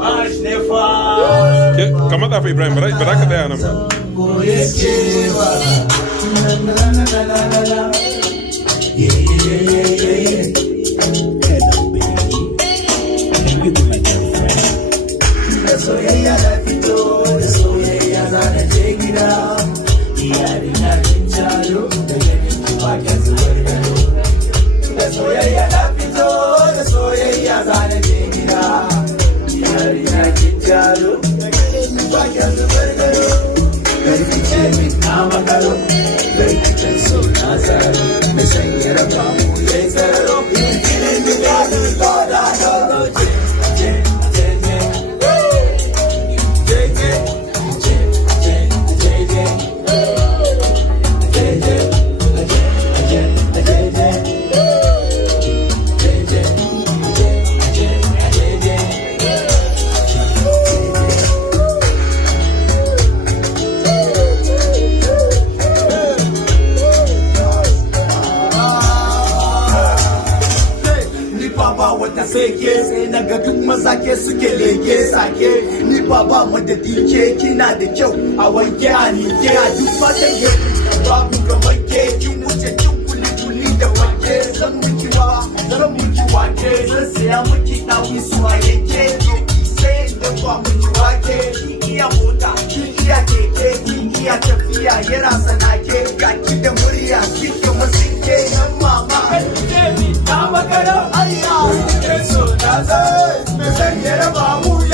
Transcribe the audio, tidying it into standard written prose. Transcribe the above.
Kamar da fa Ibrahim ba za ka tsaya nan ba. Soyayya na fito da soyayya za na je gida, iyali na cin jalo da ganin kiwa ke zubar gado. Da soyayya na fito da soyayya za na je gida, iyali na cin jalo da ganin kiwa ke zubar gado. Garki ce min na makaro, garki ce so na zaro, da sanya raba mu zai tsaro. Ilin gida da koda dogo wata seke sai na ga duk maza ke suke leke sake ni baba madadi ke kina da kyau a wanke a nike a duk matan ke babu kamar ke kin wuce kin kuli da wanke zan miki wake zan saya miki dawi suwa yake ki sai da kwa miki wake kin iya mota kin iya keke kin iya tafiya yara sanake ga ki da murya kike masinke nan mama na magana ayya so na zai me zan yara ba mu